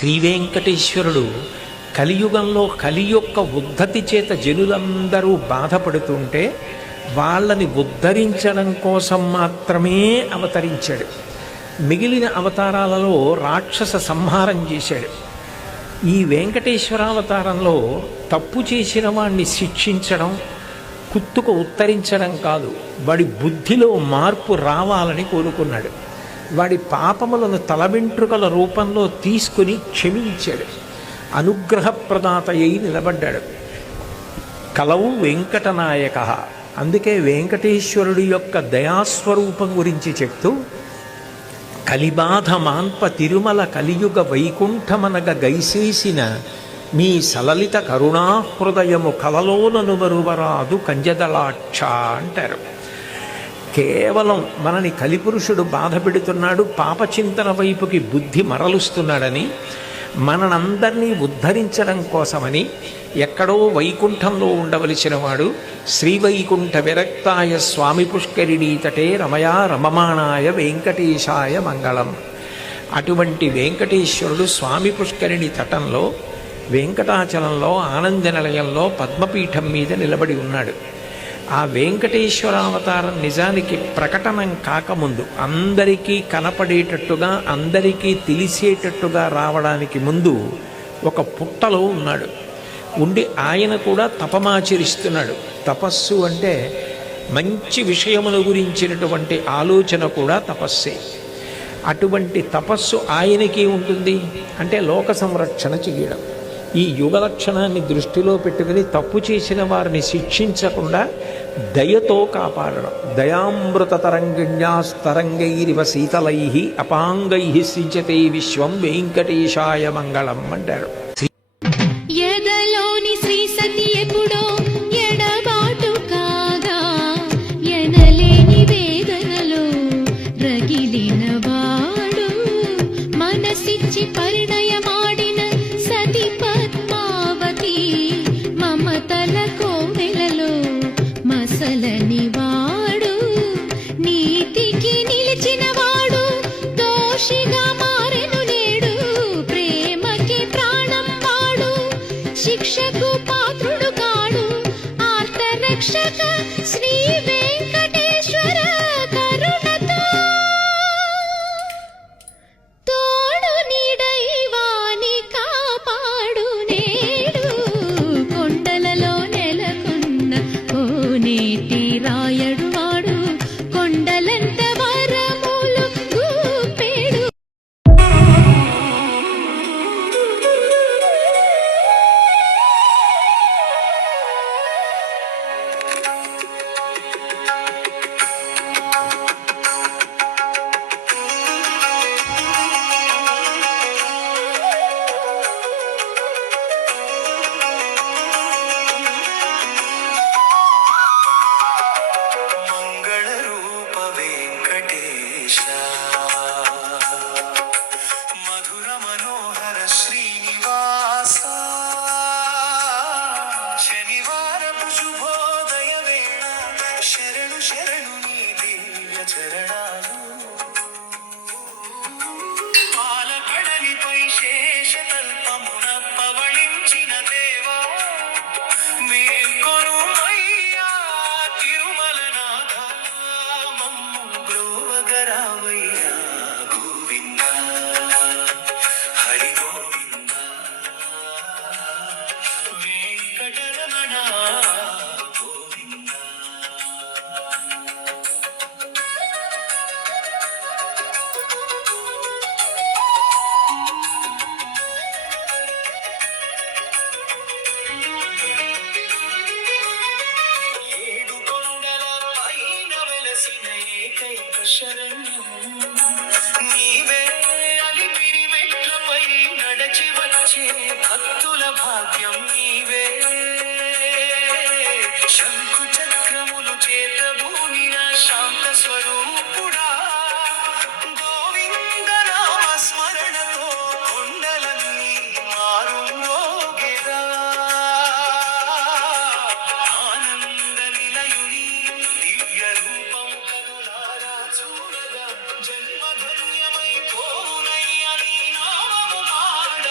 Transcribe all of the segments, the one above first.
శ్రీవేంకటేశ్వరుడు కలియుగంలో కలి యొక్క ఉద్ధతి చేత జనులందరూ బాధపడుతుంటే వాళ్ళని ఉద్ధరించడం కోసం మాత్రమే అవతరించాడు. మిగిలిన అవతారాలలో రాక్షస సంహారం చేశాడు. ఈ వెంకటేశ్వరావతారంలో తప్పు చేసిన వాణ్ణి శిక్షించడం, కుత్తుకు ఉత్తరించడం కాదు, వాడి బుద్ధిలో మార్పు రావాలని కోరుకున్నాడు. వాడి పాపములను తలవెంట్రుకల రూపంలో తీసుకుని క్షమించాడు. అనుగ్రహప్రదాత అయి నిలబడ్డాడు. కలవు వెంకటనాయక. అందుకే వెంకటేశ్వరుడి యొక్క దయాస్వరూపం గురించి చెప్తూ, కలిబాధ మాన్ప తిరుమల కలియుగ వైకుంఠమనగ గైసేసిన మీ సలలిత కరుణాహృదయము కలలోనను మరువరాదు కంజదళాక్ష అంటారు. కేవలం మనని కలిపురుషుడు బాధ పెడుతున్నాడు, పాపచింతన వైపుకి బుద్ధి మరలుస్తున్నాడని, మనందరినీ ఉద్ధరించడం కోసమని ఎక్కడో వైకుంఠంలో ఉండవలసిన వాడు శ్రీవైకుంఠ విరక్తాయ స్వామి పుష్కరిణీ తటే రమయా రమమాణాయ వెంకటేశాయ మంగళం. అటువంటి వెంకటేశ్వరుడు స్వామి పుష్కరిణి తటంలో వెంకటాచలంలో ఆనంద నిలయంలో పద్మపీఠం మీద నిలబడి ఉన్నాడు. ఆ వెంకటేశ్వరావతారం నిజానికి ప్రకటనం కాకముందు, అందరికీ కనపడేటట్టుగా అందరికీ తెలిసేటట్టుగా రావడానికి ముందు ఒక పుట్టలో ఉన్నాడు. ఉండి ఆయన కూడా తపమాచరిస్తున్నాడు. తపస్సు అంటే మంచి విషయముల గురించినటువంటి ఆలోచన కూడా తపస్సే. అటువంటి తపస్సు ఆయనకి ఉంటుంది అంటే లోక సంరక్షణ చేయడం. ఈ యుగ లక్షణాన్ని దృష్టిలో పెట్టుకుని తప్పు చేసిన వారిని శిక్షించకుండా దయతో కాపాడడం. దయామృత తరంగిణ్యాస్తరంగైరివ శీతలై అపాంగై సించతే విశ్వం వెంకటేశాయ మంగళం అంటారు. ఎదలోని శ్రీ సతి ఎప్పుడో ఎడబాటు కాగా ఎనలేని వేదనలో రగిలిన వాడు మనసిచ్చి పరిణయమాడిన సతి పద్మావతి మమతల కోవెలలో మసలని వాడు నీతికి నిలిచిన వాడు దోషిగా మారెను నేడు ప్రేమకి ప్రాణం వాడు శిక్షకు పాత్రుడు కాడు ఆర్తరక్షక శ్రీ వెంకటేశ్వర కరుణతో తోడు నీడైవాని కాపాడు నేడు కొండలలో నెలకొన్న కోనేటి రాయడు వాడు కొండలంత వరములు గూపెడు. మంగళరూప వెంకటేశ మధుర మనోహర శ్రీనివాస శనివారపు శుభోదయ వేళ శరణు శరణు నీ దివ్య చరణాలు పాలకడలిపై శేషతల్పమున పవళించిన దేవా మేల్కొను అయ్యా తిరుమలనాథ మమ్ము బ్రోవగరావయ్యా గోవింద హరి గోవింద వెంకటరమణ గోవింద. ఏడు కొండల పైన వెలసిన ఏకైక శరణ్యం నీవే. అలిపిరి మెట్లపై నడచి వచ్చే భక్తుల భాగ్యం నీవే. శంకు చక్రములు చేతబూనిన శాంత స్వరూపుడా గోవింద నామ స్మరణతో కొండలన్నీ మారు మ్రోగెదా. ఆనంద నిలయుని దివ్య రూపం కనులారా చూడగా జన్మధన్యమై పోనయ్య నీ నామము పాడ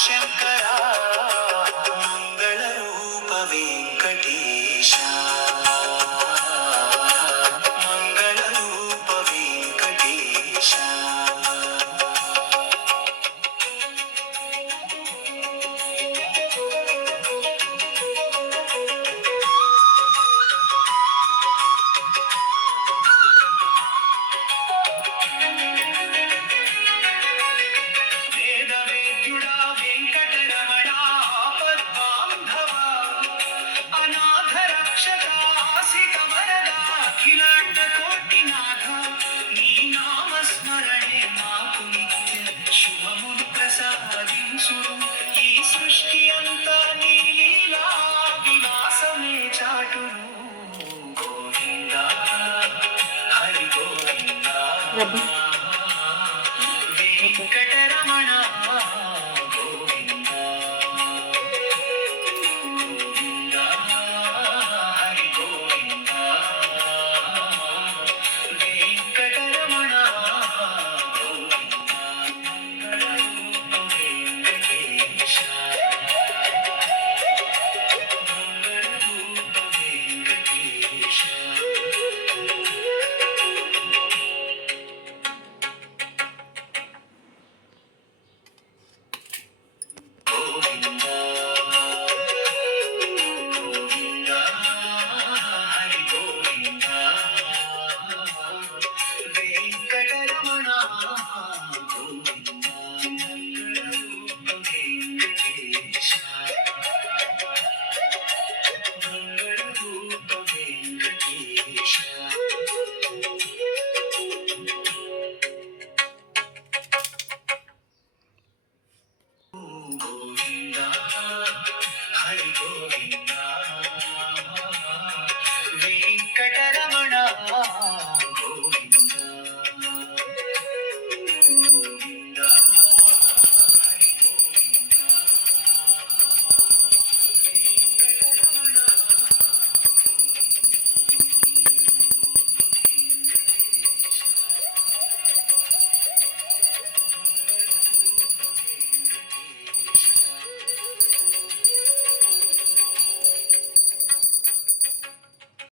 శంకరా మంగళ రూప వెంకటేశ మంగళ రూప వెంకటేశ వేదవేద్యుడా వెంకటరమణ ఆపద్బాంధవ అనాథ రక్షక ఆసిక వరద అఖిలాండ కోటినాథ నీ నామస్మరణే మాకు నిత్య శుభములు ప్రసాదించును ఈ సృష్టి అంతా నీ లీలా విలాసమే చాటును గోవింద హరి గోవింద